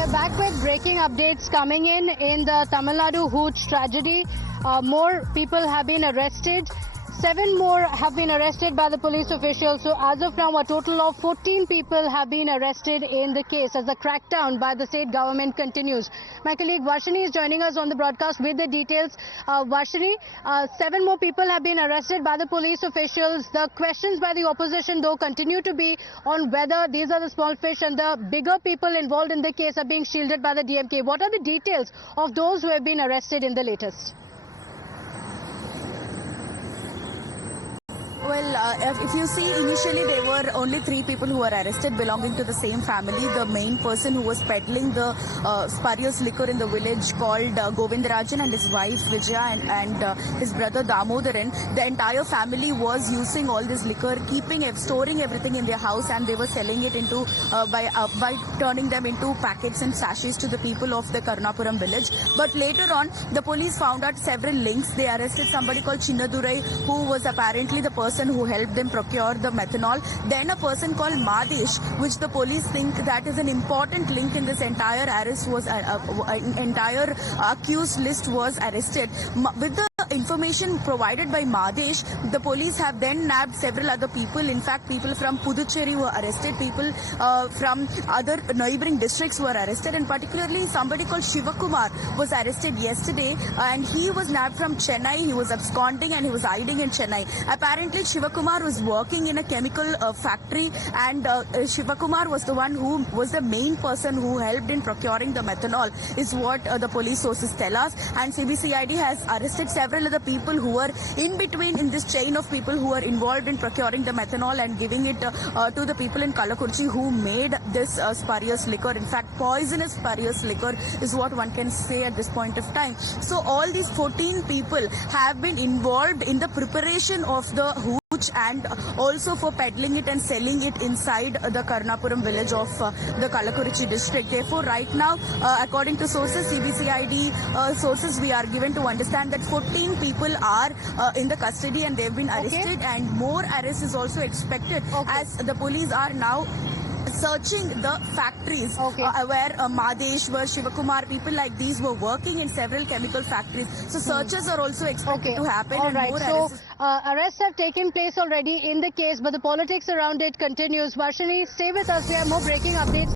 We're back with breaking updates coming in the Tamil Nadu Hooch tragedy. More people have been arrested. 7 more have been arrested by the police officials. So as of now, a total of 14 people have been arrested in the case as the crackdown by the state government continues. My colleague Varshini is joining us on the broadcast with the details. Varshini, 7 more people have been arrested by the police officials. The questions by the opposition, though, continue to be on whether these are the small fish and the bigger people involved in the case are being shielded by the DMK. What are the details of those who have been arrested in the latest? Well, if you see, initially there were only 3 people who were arrested belonging to the same family. The main person who was peddling the spurious liquor in the village called Govindarajan and his wife Vijaya and his brother Damodaran. The entire family was using all this liquor, storing everything in their house, and they were selling it into by turning them into packets and sachets to the people of the Karunapuram village. But later on, the police found out several links. They arrested somebody called Chinnadurai, who was apparently the person who helped them procure the methanol. Then a person called Madesh, which the police think that is an important link in this entire arrest, was entire accused list was arrested. With the information provided by Madesh, the police have then nabbed several other people. In fact, people from Puducherry were arrested, people from other neighboring districts were arrested, and particularly somebody called Shivakumar was arrested yesterday, and he was nabbed from Chennai. He was absconding and he was hiding in Chennai. Apparently, Shivakumar was working in a chemical factory, and Shivakumar was the one who was the main person who helped in procuring the methanol, is what the police sources tell us. And CBCID has arrested several other people who were in between in this chain of people who were involved in procuring the methanol and giving it to the people in Kalakurchi who made this spurious liquor. In fact, poisonous spurious liquor is what one can say at this point of time. So all these 14 people have been involved in the preparation of the hooch and also for peddling it and selling it inside the Karunapuram village of the Kalakurchi district. Therefore, right now, according to sources, CBCID sources, we are given to understand that 14 people are in the custody and they've been arrested, and more arrests is also expected as the police are now searching the factories where Madeshwar, Shivakumar, people like these were working in several chemical factories. So searches are also expected to happen. All right. So arrests have taken place already in the case, but the politics around it continues. Varshini, stay with us. We have more breaking updates.